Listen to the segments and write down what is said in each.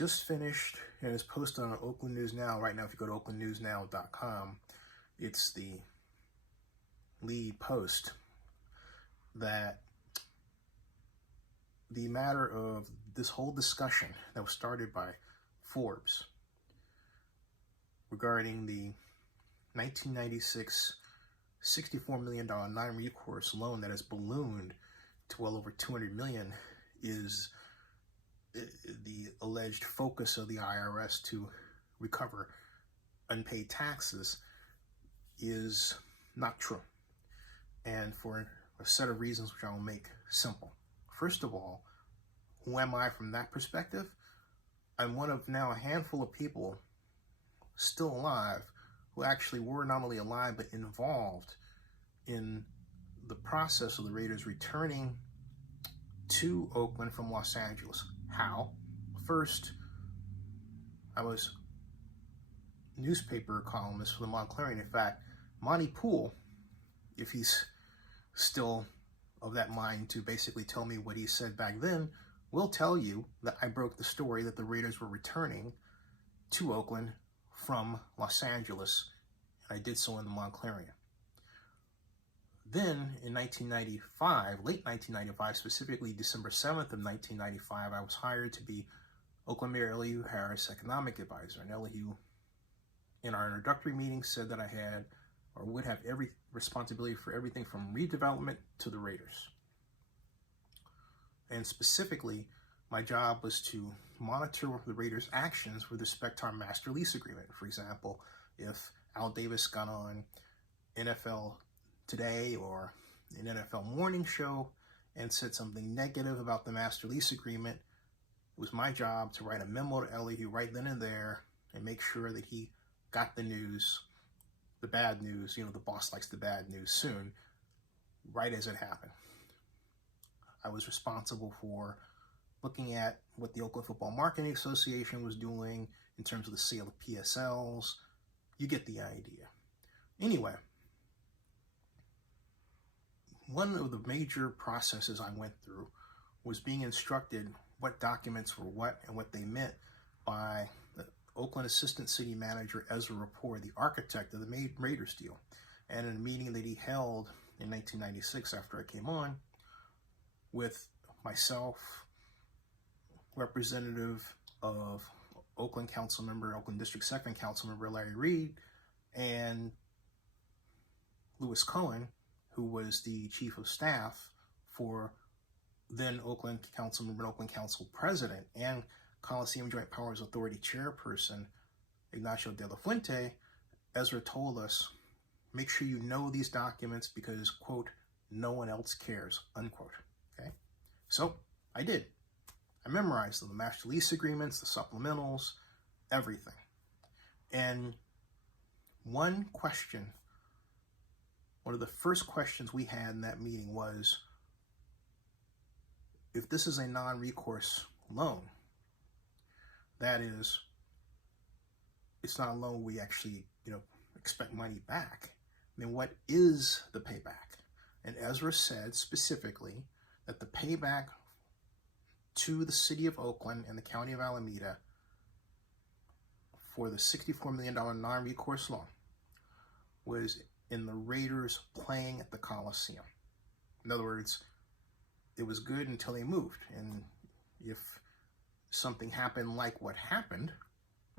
just finished, and it's posted on Oakland News Now. Right now, if you go to oaklandnewsnow.com, it's the lead post that the matter of this whole discussion that was started by Forbes regarding the 1996 $64 million non-recourse loan that has ballooned to well over $200 million is the alleged focus of the IRS to recover unpaid taxes is not true. And for a set of reasons which I will make simple. First of all, who am I from that perspective? I'm one of now a handful of people still alive who actually were not only alive but involved in the process of the Raiders returning to Oakland from Los Angeles. How? First, I was newspaper columnist for the Montclair. In fact, Monty Poole, if he's still of that mind to basically tell me what he said back then, will tell you that I broke the story that the Raiders were returning to Oakland from Los Angeles, and I did so in the Montclair. Then in 1995, late 1995, specifically December 7th of 1995, I was hired to be Oakland Mayor Elihu Harris' economic advisor. And Elihu, in our introductory meeting, said that I had or would have every responsibility for everything from redevelopment to the Raiders. And specifically, my job was to monitor the Raiders' actions with respect to our master lease agreement. For example, if Al Davis got on NFL Today or an NFL morning show and said something negative about the master lease agreement, it was my job to write a memo to Elihu right then and there and make sure that he got the news, the bad news, the boss likes the bad news soon, right as it happened. I was responsible for looking at what the Oakland Football Marketing Association was doing in terms of the sale of PSLs. You get the idea. Anyway, one of the major processes I went through was being instructed what documents were what and what they meant by the Oakland Assistant City Manager Ezra Rapport, the architect of the Raiders deal. And in a meeting that he held in 1996 after I came on with myself, representative of Oakland District 2nd Council Member Larry Reed, and Louis Cohen, who was the chief of staff for then Oakland Councilmember, Oakland Council President, and Coliseum Joint Powers Authority Chairperson Ignacio de la Fuente. Ezra told us, make sure you know these documents because, quote, no one else cares, unquote. Okay? So I did. I memorized them, the master lease agreements, the supplementals, everything. And one of the first questions we had in that meeting was, if this is a non-recourse loan, that is, it's not a loan we actually, expect money back, then what is the payback? And Ezra said specifically that the payback to the city of Oakland and the county of Alameda for the $64 million non-recourse loan was in the Raiders playing at the Coliseum. In other words, it was good until they moved. And if something happened like what happened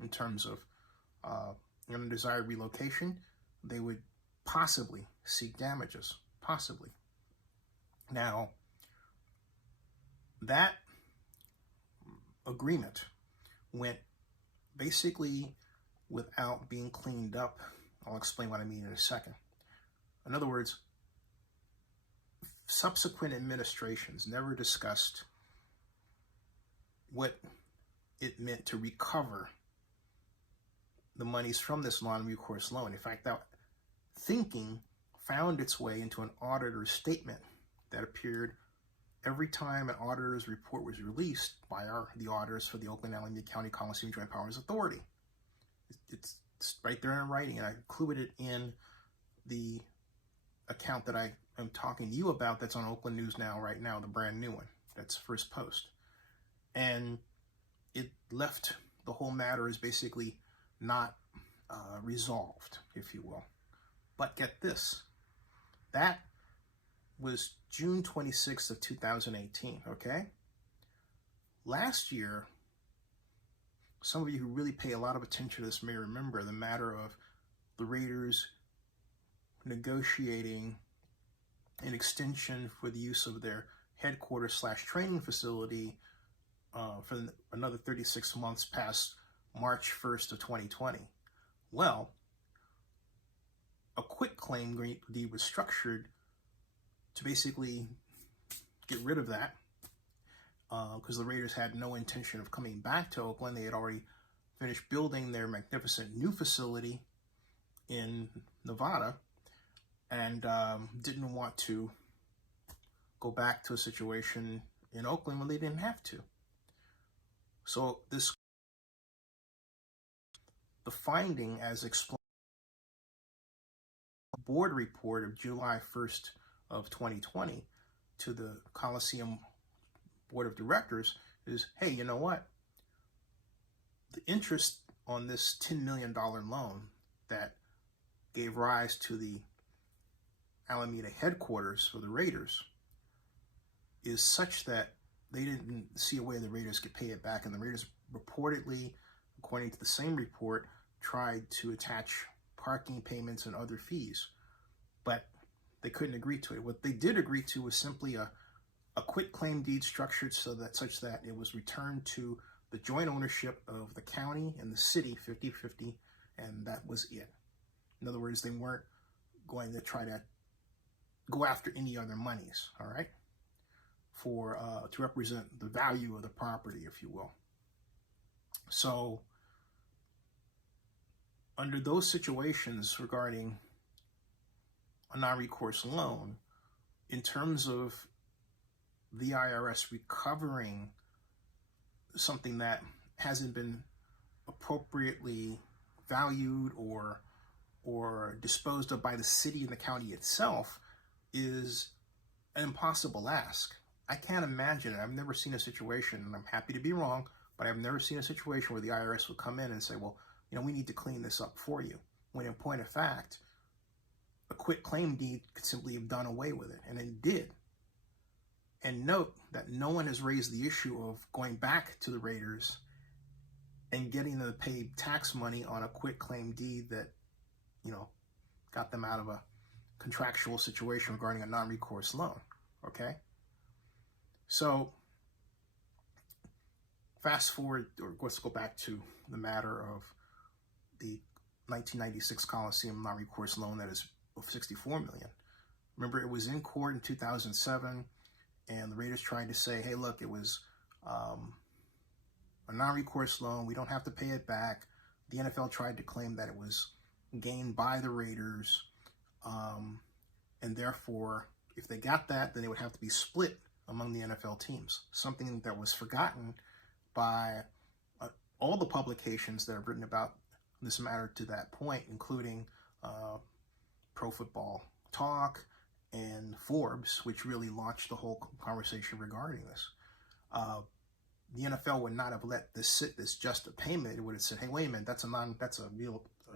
in terms of undesired relocation, they would possibly seek damages, possibly. Now, that agreement went basically without being cleaned up. I'll explain what I mean in a second. In other words, subsequent administrations never discussed what it meant to recover the monies from this non-recourse loan. In fact, that thinking found its way into an auditor's statement that appeared every time an auditor's report was released by the auditors for the Oakland Alameda County Coliseum Joint Powers Authority. It's right there in writing, and I included it in the account that I am talking to you about that's on Oakland News Now right now, the brand new one. That's first post. And it left the whole matter as basically not resolved, if you will. But get this, that was June 26th of 2018, okay? Last year, some of you who really pay a lot of attention to this may remember the matter of the Raiders negotiating an extension for the use of their headquarters / training facility for another 36 months past March 1st of 2020. Well, a quitclaim deed was structured to basically get rid of that because the Raiders had no intention of coming back to Oakland. They had already finished building their magnificent new facility in Nevada and didn't want to go back to a situation in Oakland when they didn't have to. So the finding, as explained in the board report of July 1st of 2020 to the Coliseum Board of Directors, is, hey, you know what? The interest on this $10 million loan that gave rise to the Alameda headquarters for the Raiders is such that they didn't see a way the Raiders could pay it back, and the Raiders reportedly, according to the same report, tried to attach parking payments and other fees, but they couldn't agree to it. What they did agree to was simply a quitclaim deed structured such that it was returned to the joint ownership of the county and the city 50-50, and that was it. In other words, they weren't going to try to go after any other monies, all right, for to represent the value of the property, if you will. So under those situations regarding a non-recourse loan, in terms of the IRS recovering something that hasn't been appropriately valued or disposed of by the city and the county itself, is an impossible ask. I can't imagine it. I've never seen a situation, and I'm happy to be wrong, but I've never seen a situation where the IRS would come in and say, well, you know, we need to clean this up for you. When in point of fact, a quitclaim deed could simply have done away with it, and it did. And note that no one has raised the issue of going back to the Raiders and getting them to pay tax money on a quitclaim deed that, you know, got them out of a contractual situation regarding a non-recourse loan, okay? So fast forward, or let's go back to the matter of the 1996 Coliseum non-recourse loan that is of $64 million. Remember, it was in court in 2007, and the Raiders tried to say, hey, look, it was a non-recourse loan. We don't have to pay it back. The NFL tried to claim that it was gained by the Raiders, and therefore, if they got that, then it would have to be split among the NFL teams, something that was forgotten by all the publications that have written about this matter to that point, including Pro Football Talk and Forbes, which really launched the whole conversation regarding this. The NFL would not have let this sit as just a payment. It would have said, hey, wait a minute, that's a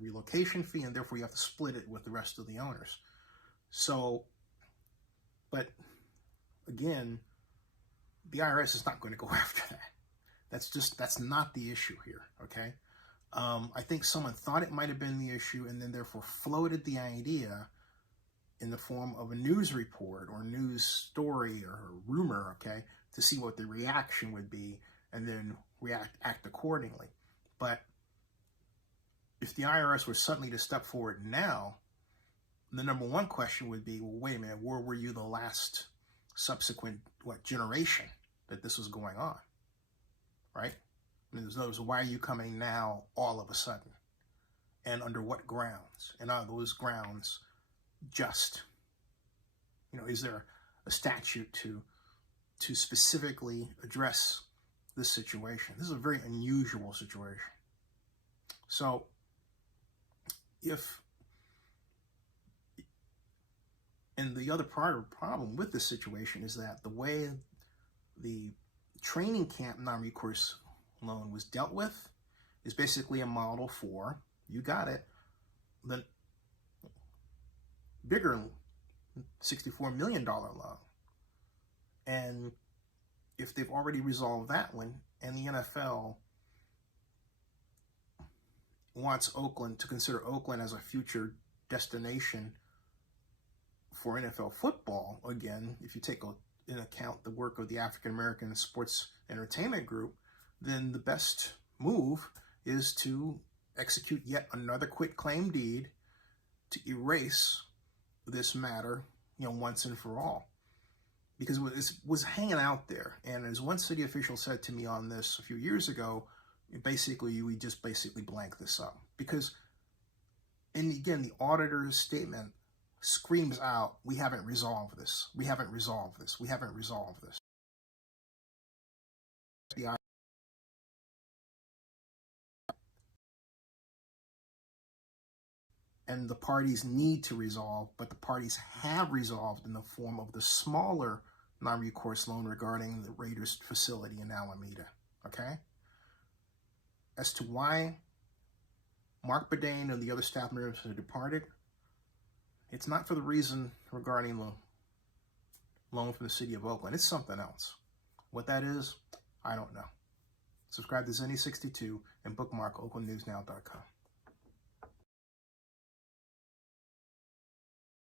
relocation fee, and therefore you have to split it with the rest of the owners. So, but again, the IRS is not going to go after that. That's not the issue here, okay? I think someone thought it might have been the issue and then therefore floated the idea in the form of a news report or news story or rumor, okay, to see what the reaction would be and then act accordingly. But if the IRS were suddenly to step forward now, the number one question would be, well, wait a minute, where were you the last subsequent, generation that this was going on, right? I mean, why are you coming now all of a sudden? And under what grounds? And are those grounds just? Is there a statute to specifically address this situation? This is a very unusual situation. So and the other part of the problem with this situation is that the way the training camp non-recourse loan was dealt with is basically a model for, you got it, the bigger $64 million loan. And if they've already resolved that one, and the NFL wants Oakland to consider Oakland as a future destination for NFL football, again, if you take in account the work of the African American Sports Entertainment Group, then the best move is to execute yet another quitclaim deed to erase this matter, once and for all. Because it was hanging out there. And as one city official said to me on this a few years ago, basically, we just basically blank this up. Because, and again, the auditor's statement screams out, we haven't resolved this. We haven't resolved this. We haven't resolved this. And the parties need to resolve, but the parties have resolved in the form of the smaller non-recourse loan regarding the Raiders facility in Alameda, okay? As to why Mark Bedane and the other staff members have departed, it's not for the reason regarding the loan from the city of Oakland. It's something else. What that is, I don't know. Subscribe to Zenny62 and bookmark oaklandnewsnow.com.